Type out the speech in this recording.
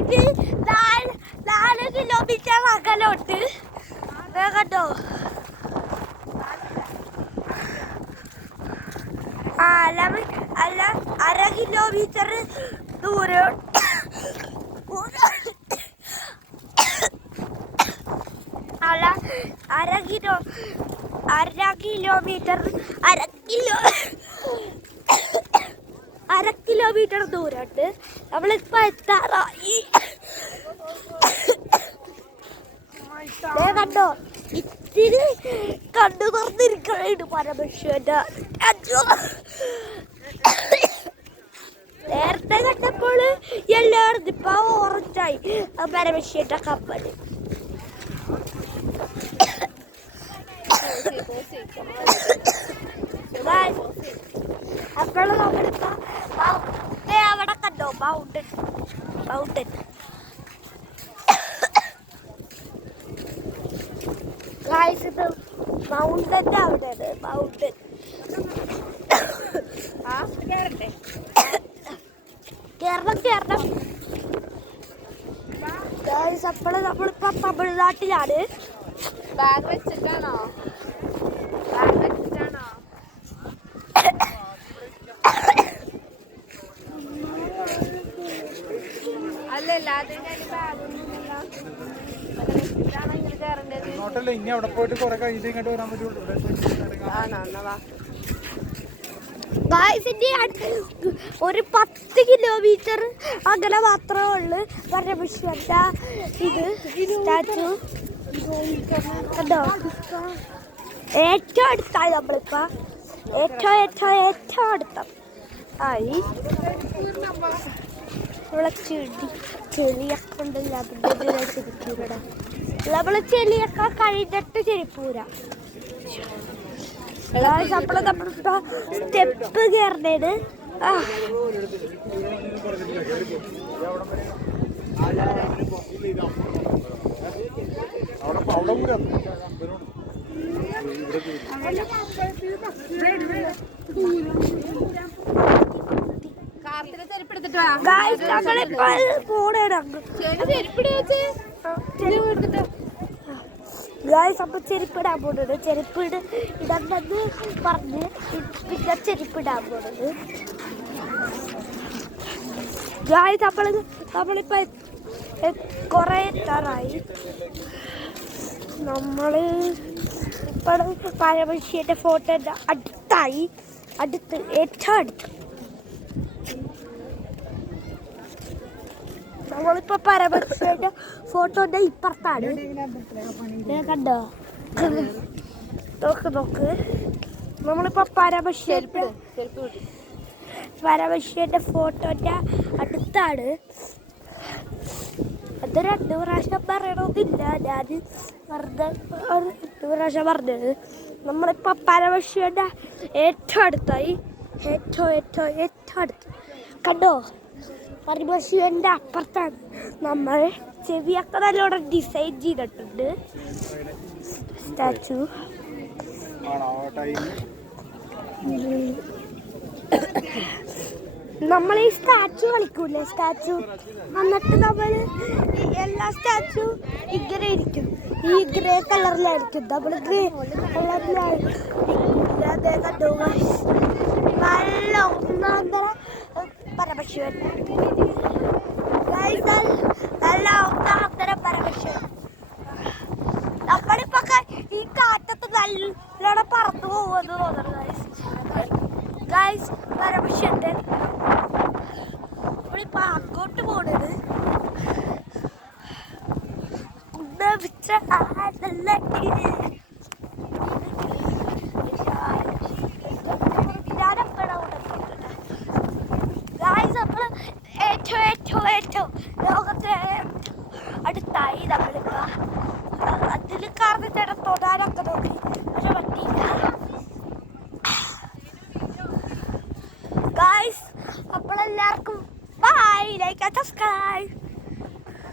ഇത് 4 കിലോമീറ്റർ അകലോട്ട് കണ്ടോ. അല്ല 1/2 കിലോമീറ്റർ ദൂരം അല്ല 1/2 കിലോമീറ്റർ ദൂരമുണ്ട്. നമ്മളിപ്പോ എത്താറായി. കണ്ടോ ഇത്തിരി കണ്ടു തുറന്നിരിക്കണുണ്ട് പരമേശ്വരന്റെ. നേരത്തെ കണ്ടപ്പോൾ എല്ലാവരും ഇപ്പൊ ഓറഞ്ചായി പരമേശ്വരന്റെ കപ്പല്. അപ്പോൾ നമ്മളിപ്പോ അവിടെ കണ്ടോ മൗണ്ടൻ ഇത് മൗണ്ടന്റെ അവിടെയാണ്. മൗണ്ടൻ കേരളം അപ്പോൾ നമ്മളിപ്പോ തമിഴ്നാട്ടിലാണ്. ബാഗ് വെച്ചിട്ടാണോ? അല്ലല്ല ഇനി അവിടെ പോയിട്ട് കുറെ കഴിഞ്ഞിട്ട് ഇങ്ങോട്ട് വരാൻ പറ്റുള്ളൂ. ഒരു 10 കിലോമീറ്റർ അങ്ങനെ മാത്രമേ ഉള്ളു പരമേശ്വരന്റെ ഇത് സ്റ്റാച്ചു. കണ്ടോ ഏറ്റവും അടുത്തായി നമ്മളിപ്പോ ഏറ്റവും അടുത്ത ആയി. നമ്മളെ ചെളിയൊക്കെ ഉണ്ടല്ലോ അതിൻ്റെ ചെരിപ്പൂര. നമ്മള് ചെളിയൊക്കെ കഴിഞ്ഞിട്ട് ചെരിപ്പൂര. നമ്മളിപ്പോ സ്റ്റെപ്പ് കയറണേന്. അപ്പൊ ചെരുപ്പിടാൻ പോണത് ഇടണ്ടെന്ന് പറഞ്ഞ് പിന്നെ ചെരുപ്പിടാൻ പോണത്. നമ്മളിപ്പോ കൊറേ എത്താറായി. നമ്മള് ഇപ്പൊ പരമേശ്വരന്റെ ഫോട്ടോന്റെ അടുത്ത് ഏറ്റവും അടുത്ത്. നമ്മളിപ്പോ പരമേശ്വരന്റെ ഫോട്ടോന്റെ ഇപ്പുറത്താണ്. കണ്ടോ നോക്ക് നമ്മളിപ്പോ പരമേശ്വരന്റെ ഫോട്ടോന്റെ അടുത്താണ്. അത് 2 പ്രാവശ്യം പറയണമെന്നില്ല, ഞാൻ വെറുതെ 2 പ്രാവശ്യം പറഞ്ഞത്. നമ്മളിപ്പോ പരമേശ്വരന്റെ ഏറ്റവും അടുത്തായി. ഏറ്റവും അടുത്ത് കണ്ടോ പരമേശ്വരന്റെ അപ്പുറത്താണ്. നമ്മൾ ചെവിയൊക്കെ നല്ലോണം ഡിസൈൻ ചെയ്തിട്ടുണ്ട് സ്റ്റാച്ചു. നമ്മൾ ഈ സ്റ്റാച്ചു കളിക്കൂലേ എന്നിട്ട് നമ്മൾ എല്ലാ സ്റ്റാച്ചു ഇങ്ങനെ ഇരിക്കും. ഈ ഗ്രേ കളറിലായിരിക്കും. നമ്മൾ ഗ്രേ കളറിലായിരിക്കും. നല്ല ഒന്നാന്തര പരമേശ്വരൻ. നല്ല ഒന്നാന്തര പരമേശ്വരൻ. നമ്മളിപ്പോ ഈ കാറ്റത്ത് നല്ലോണം പറന്നു പോകുമെന്ന് തോന്നുന്നു. പരമേശ്വരന്റെ ഏറ്റവും ലോകത്തെ അടുത്തായി നമ്മളിപ്പോ അതിൽ കാരണം ചേട്ടൻ തൊടാനൊക്കെ നോക്കി പക്ഷെ പറ്റിയില്ല. ഗായ്സ് അപ്പോൾ എല്ലാവർക്കും ബൈ, ലൈക്ക് ആൻഡ് സബ്സ്ക്രൈബ്.